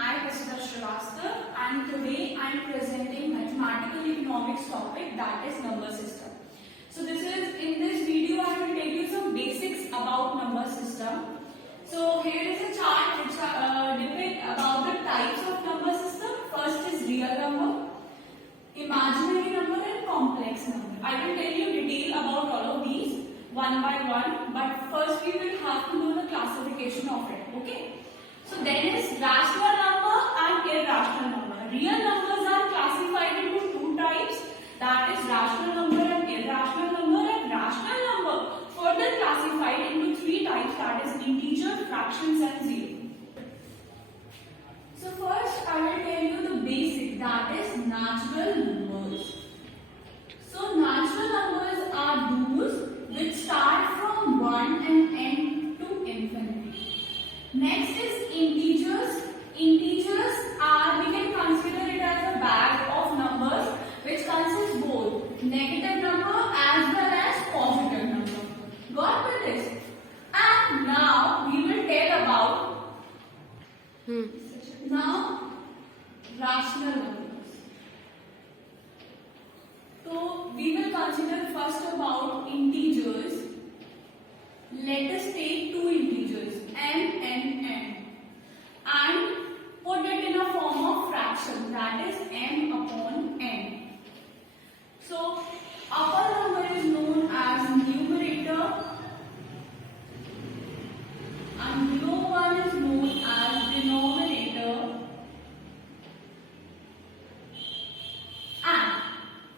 I am Hasita Srivastava and today I am presenting mathematical economics topic, that is number system. So in this video I will tell you some basics about number system. So here is a chart which depicts about the types of number system. First is real number, imaginary number and complex number. I will tell you detail about all of these one by one, but first we will have to know the classification of it. Okay. So then is rational number and irrational number. Real numbers are classified into two types, that is rational number and irrational number, and rational number further classified into three types, that is integer, fractions and zero. So first I will tell you the basic, that is natural numbers. So natural numbers are those which start from 1 and end to infinity. Next is integers. Integers are, we can consider it as a bag of numbers which consists both negative number as well as positive number. Got with this? And now we will tell about now rational numbers. So we will consider first about integers. Let us take two integers m and n and put it in a form of fraction, that is m upon n. So upper number is known as numerator and below one is known as denominator. And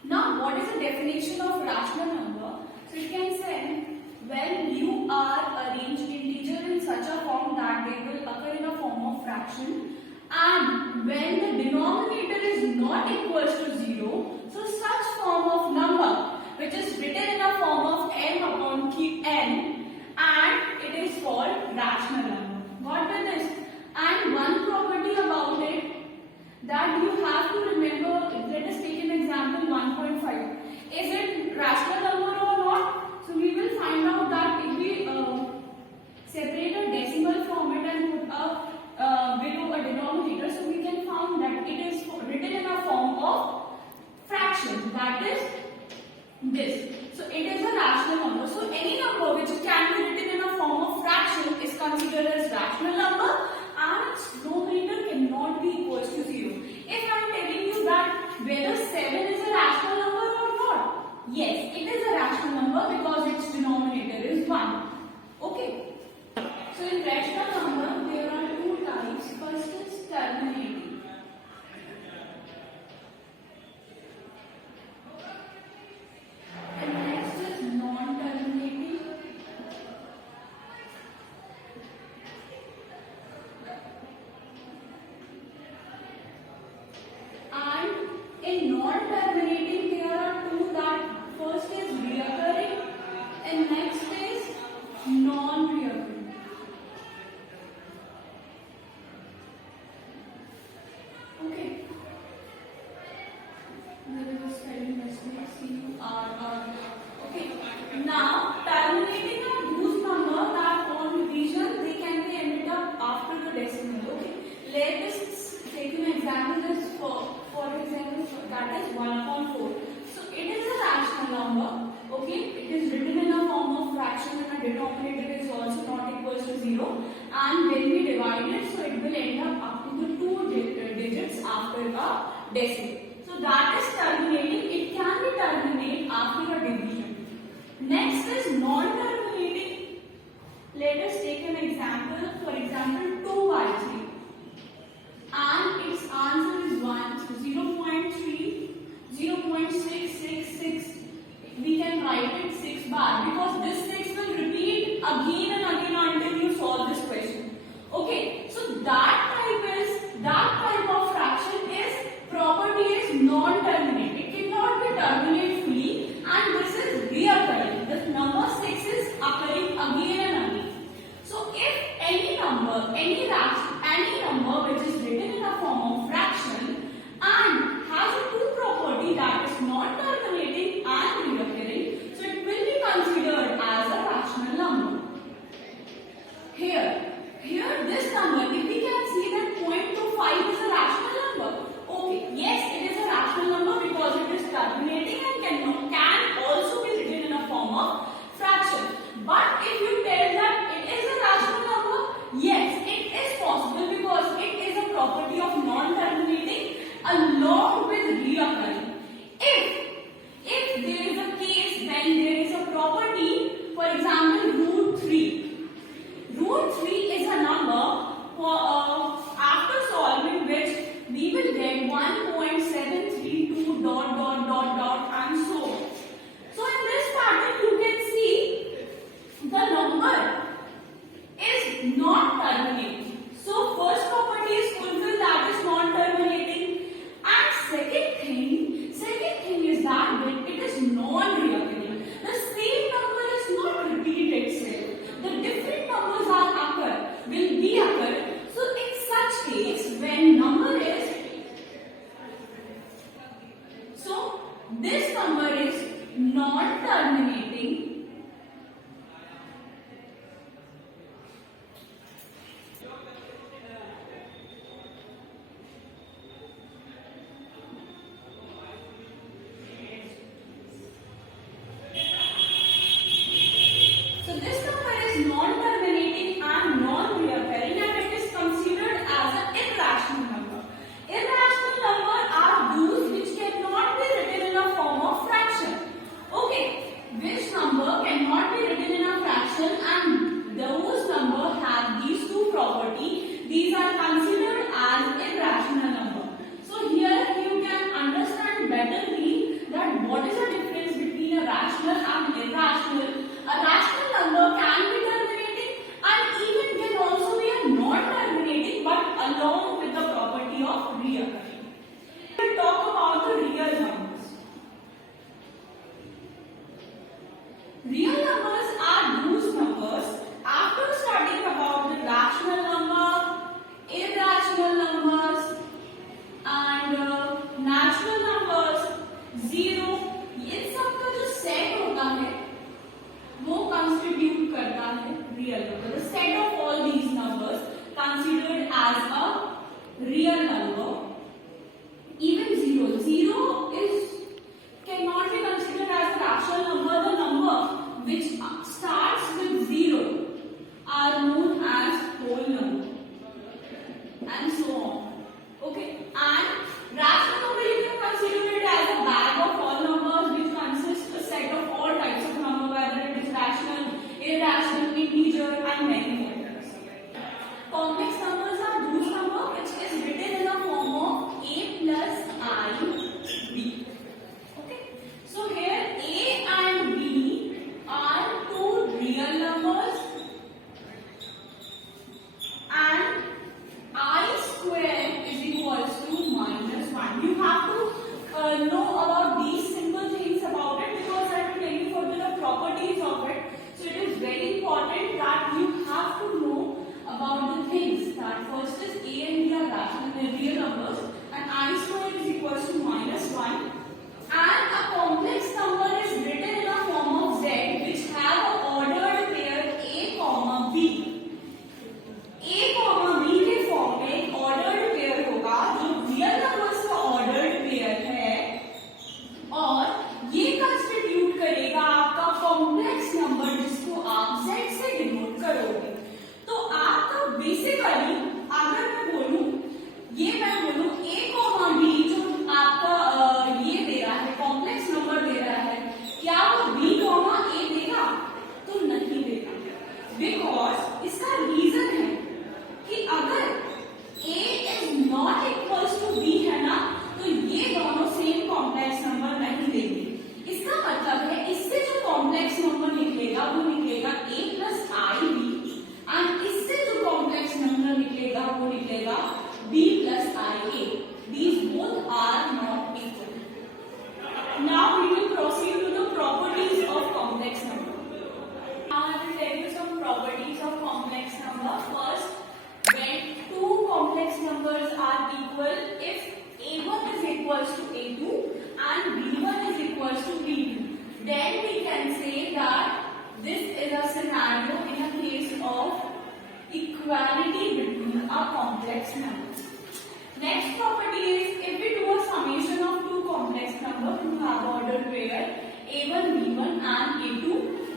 now what is the definition of rational number? So you can say when you are arranged integer in such a form that they will occur in a form of fraction, and when the denominator is not equals to 0, so such form of number which is written in a form of m upon n, and it is called rational number. Got with this? And one property about it that you have to remember, let us take an example 1.5. Is it rational number or not? So we will find out that if we separate a decimal from it and put below a denominator, so we can find that it is written in a form of fraction, that is this. So it is a rational number. So any number which can be written in a form of fraction is considered as rational number, and its denominator cannot be equals to 0. If I am telling you that whether 7 is a rational number or not, yes, it is a rational number because its denominator is 1. Okay. So in rational number there are two types. First is terminating. And next is non-terminating. And in non-terminating there are two, that first is recurring and next is non-recurring. Okay. There is a spelling mistake. C-U-R-R. Okay. Now, terminating are those numbers that on division they can be ended up after the decimal. Okay. Let us take an example. This for example, that is 1/4. So it is a rational number. Okay. It is written in a form of fraction and a denominator is also not equals to 0. And when we divide it, so it will end up to the two digits after a decimal. So that is terminating. It can be terminate after a division. Next is non-terminating. Let us take an example. For example, 2/3. And its answer is 0.3, 0.666. We can write it 6 bar because this 6 will repeat again and again until you solve this question. Okay, so that type of fraction is property is non-terminate. It cannot be terminate fully, and this is reoccurring. The number 6 is occurring again and again. So if any number which is written in a form of fraction and has a two property, that is non-terminating and reoccurring, so it will be considered as a rational number. along with reoccurring. If there is a case when there is a property, for example, root 3. Root 3 is a number for after solving which we will get 1.732 dot dot dot dot and so on. So in this pattern you can see the number is not terminating. So first property is fulfilled, that is non-terminating. And second thing is that it is non-reoccurring. The same number is not repeat itself. The different numbers will be occur. So in such case, when number is, so this number is non-terminating. So this number is non-terminating and non-reoccurring, and it is considered as an irrational number. Irrational numbers are those which cannot be written in a form of fraction. Okay, which number cannot be written in a fraction, and those numbers have these two properties. These are considered as irrational number. So here you can understand betterly that what is the difference between a rational and irrational. A rational number can be terminating and even can also be a non-terminating, but along with the property of reoccurring. We will talk about the real numbers. Real numbers are those numbers after studying about the rational number, irrational numbers and natural numbers, zero, इन सब का जो set होता है वो constitute करता है real number. The set of all these numbers considered as a real number. Even zero cannot be considered as a rational number. The number which starts with zero are known as whole number and so on. Okay, and rational number you can consider it as a bag of all numbers which consists a set of all types of number, whether it is rational, irrational, integer and many more. Complex numbers are those numbers which is written in the form of a plus I b. Okay, so here a and b are two real numbers and I square is equals to -1. You have to know about these simple things about it because I will tell you further the properties of it. So it is very important that you have to know about the things. That first is a and b are rational real numbers and I square is equals to -1. And a complex number is written in a form of z which have an ordered pair a comma b. a comma b के form में एक ordered pair होगा जो real numbers का ordered pair है और ये constitute करेगा आपका कॉम्प्लेक्स नंबर जिसको आप z से डिनोट करोगे. तो आपका बेसिकली अगर मैं बोलूं a comma b जो आपका ये दे रहा है कॉम्प्लेक्स नंबर दे रहा है, क्या वो b comma a देगा? तो नहीं देगा. बिकॉज इसका रीजन है कि अगर a is not equals to b है ना, तो ये दोनों सेम कॉम्प्लेक्स नंबर नहीं देंगे. इसका मतलब है इससे जो कॉम्प्लेक्स नंबर निकलेगा वो निकलेगा a plus ib एंड इससे जो कॉम्प्लेक्स नंबर निकलेगा वो निकलेगा b plus ia. These both are not equal. Now we will proceed to the properties of complex number. Now I will tell you some properties of complex number. First, when two complex numbers are equal, if a1 is equals to a2 and b1 is equals to b2, then we can say that this is a scenario in a case of equality between a complex numbers. Next property is if we do a summation of two complex numbers who have ordered pair a1 b1 and a2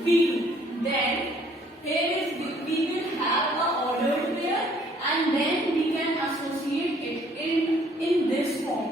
b2, then here is we will have a ordered pair and then we can associate it in this form.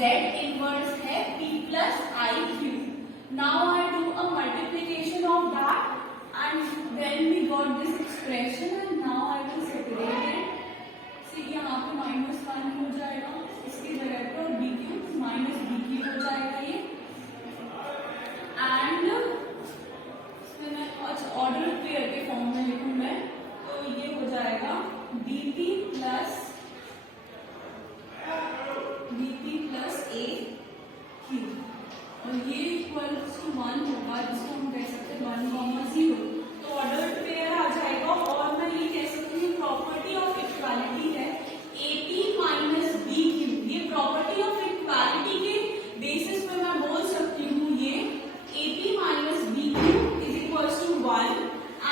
z inverse है p plus I cube. Now I do a multiplication of that and then we got this expression and now I will separate it. See यहाँ पे -1 हो जाएगा इसकी जगह पर b cube minus b cube हो जाएगा ये एंड इसमें मैं अच्छा ऑर्डर पेयर के फॉर्म में लिखूं मैं तो ये हो जाएगा dt plus a cube और ये इक्वल्स टू 1 होगा जिसको हम कह सकते हैं 1, 0 तो ऑर्डर पेयर आ जाएगा और मैं ये कह सकती हूँ प्रॉपर्टी ऑफ इक्वालिटी है ap माइनस बी क्यूब. ये प्रॉपर्टी ऑफ इक्वालिटी के बेसिस पे मैं बोल सकती हूँ ये ap minus B cube is equals to 1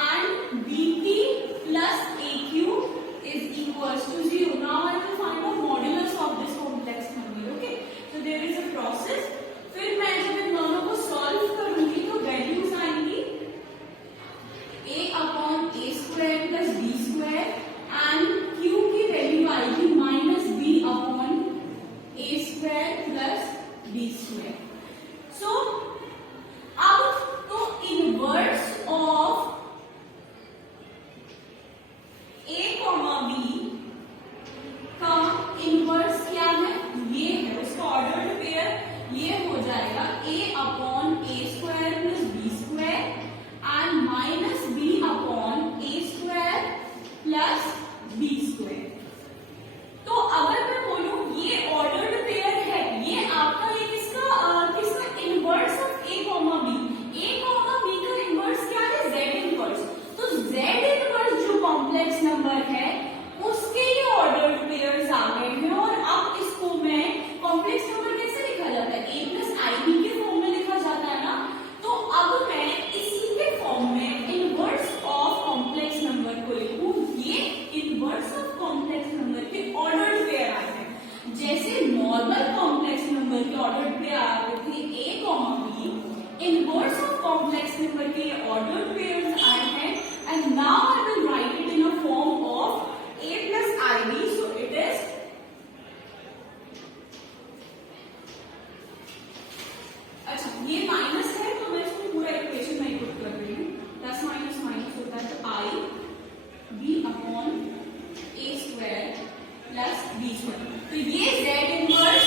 and bp plus a cube is equals to 0. Now I will find the modulus of this complex number. Okay so there is a process. फिर मैं जब इन दोनों को solve करूंगी तो values आएंगी a upon a square plus b square and q की value आएगी minus b upon a square plus b square. So अब तो inverse of a comma b का इनवर्स क्या है ये है उसका ऑर्डर्ड पेयर ये हो जाएगा a upon a square plus b square and minus b upon a square plus b square. तो अगर मैं बोलूं ये ऑर्डर्ड पेयर है ये आपका ये किसका inverse of a comma b. a comma b का इनवर्स क्या है z इनवर्स. तो z इनवर्स जो कॉम्प्लेक्स नंबर है उसके ये ऑर्डर्ड पेयर्स आ गए हैं और अब इसको मैं कॉम्प्लेक्स नंबर कैसे लिखा जाता है a प्लस ib के फॉर्म में लिखा जाता है ना. तो अब मैं इसी के फॉर्म में इनवर्स ऑफ कॉम्प्लेक्स नंबर को लिखूं. ये इनवर्स ऑफ कॉम्प्लेक्स नंबर के ऑर्डर्ड पेयर आए हैं जैसे नॉर्मल कॉम्प्लेक्स नंबर के ऑर्डर्ड पेयर आते थे a comma b. Inverse of complex number के ऑर्डर्ड पेयर्स आए हैं and now I will write it in a form of a plus ib. So it is अच्छा ये माइनस है तो मैं इसको पूरा इक्वेशन में पुट कर रही हूँ. प्लस माइनस माइनस होता है तो i b upon a square plus b square. तो ये z इनवर्स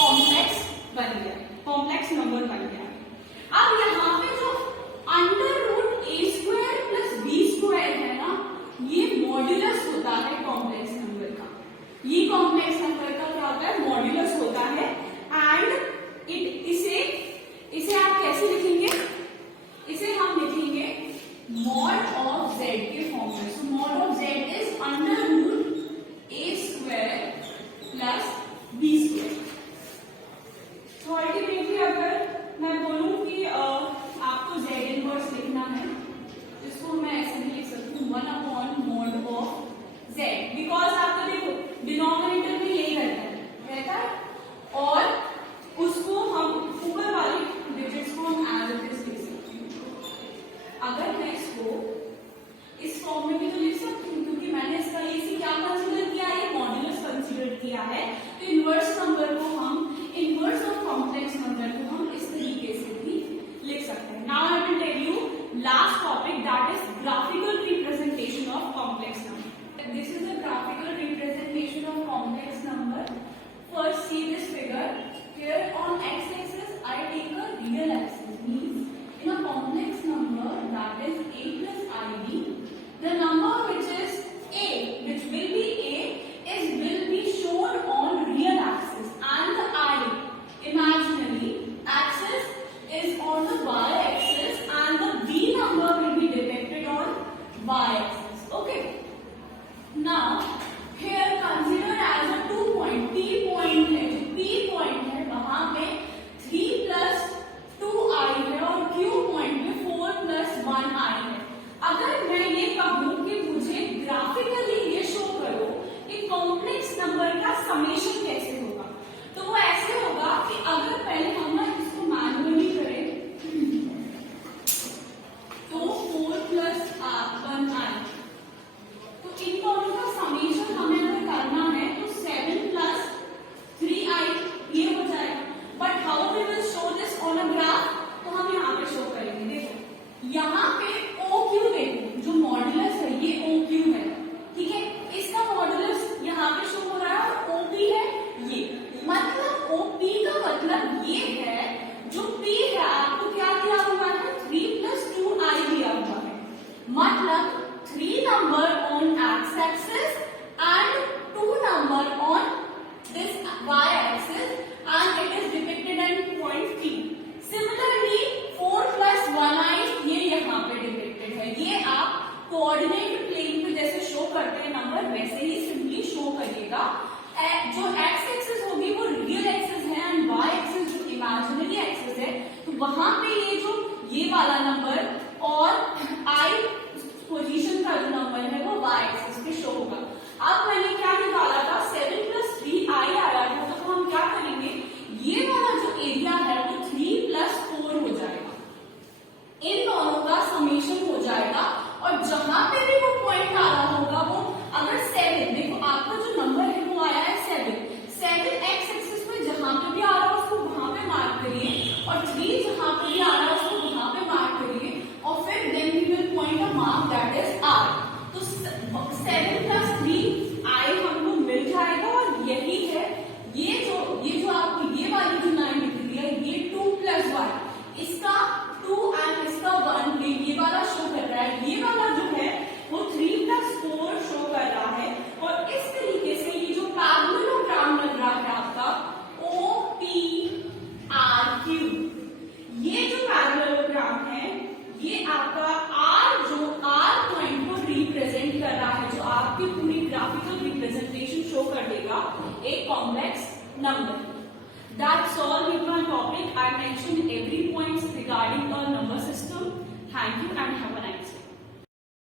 कॉम्प्लेक्स बन गया कॉम्प्लेक्स नंबर बन गया. अब यहाँ पे जो under root a square plus b square है ना ये मॉड्यूलस होता है कॉम्प्लेक्स नंबर का. ये कॉम्प्लेक्स नंबर का क्या होता है मॉड्यूलस होता है एंड इसे आप कैसे लिखेंगे इसे हम लिखेंगे मॉड ऑफ z के फॉर्म में. So mod of z is under root a square plus b square. तो अल्टीमेटली अगर मैं बोलूं कि आपको z इनवर्स लिखना है इसको मैं ऐसे भी लिख सकती हूँ 1 upon mod of z because आपको देखो डिनोमिनेटर में यही रहता है और उसको हम ऊपर वाली डिजिट्स को हम एज इट इज लिख सकते हैं. अगर मैं इसको इस फॉर्म में भी तो लिख सकती हूँ क्योंकि मैंने इसका इसी क्या कंसीडर किया है मॉड्यूलस कंसीडर किया है. तो इनवर्स नंबर को हम इनवर्स ऑफ कॉम्प्लेक्स नंबर को हम इस तरीके से भी लिख सकते हैं. Now I will tell you last topic that is graphical representation of complex number. This is a graphical representation of complex number. First see this figure. Here on x-axis I take a real axis means in a complex number that is a plus ib the number which is a which will be a will be shown on real axis and the I imaginary axis is on the y-axis and the b number will be depicted on y-axis. Okay. Now here consider as a 2 point p point है जो p point है वहां पे 3 plus 2i है और q point में 4 plus 1i है. अगर मैं ये कहूं कि मुझे ग्राफिकली ये शो करो कि कॉम्प्लेक्स नंबर का समेशन कैसे होगा तो वो ऐसे होगा कि अगर पहले हम ना इसको मैन्युअली करें तो 4 plus 1i तो इन दोनों का समेशन वैसे ही सिंपली शो करिएगा। जो एक्स एक्सिस होगी वो रियल एक्सिस है एंड वाई एक्सिस जो इमेजिनरी एक्सिस है, तो वहां पे ये वाला नंबर और आई पोजीशन का जो नंबर है वो वाई एक्सिस पे शो होगा। अब मैंने क्या निकाला था, 7 + 3i आया था, तो हम क्या करेंगे, ये वाला जो एरिया है वो 3 + 4 हो जाएगा, इन दोनों का समेशन हो जाएगा। और जहां पे भी वो पॉइंट आ रहा होगा वो अगर 7, देखो आपका जो नंबर है वो आया है 7 एक्स एक्सिस पे जहां पे भी आ रहा है उसको वहां पे मार्क करिए और 3 जहां पे भी आ रहा है उसको वहां पे मार्क करिए और फिर then we will point a mark that is R. तो 7 + 3i हमको मिल जाएगा और यही है ये जो आपको ये वाली जो लाइन दिख रही है ये 2 + 1, इसका 2 एंड इसका 1 ये वाला शो कर रहा है, ये वाला जो है वो 3 + 4 शो कर रहा है। और इस तरीके से ये जो पैरेललोग्राम लग रहा है आपका OPRQ, ये जो पैरेललोग्राम है ये आपका R जो R पॉइंट को रिप्रेजेंट कर रहा है, जो आपकी पूरी ग्राफिकल रिप्रेजेंटेशन शो कर देगा एक complex number. That's all with my topic. I mentioned every points regarding a number system. Thank you and have a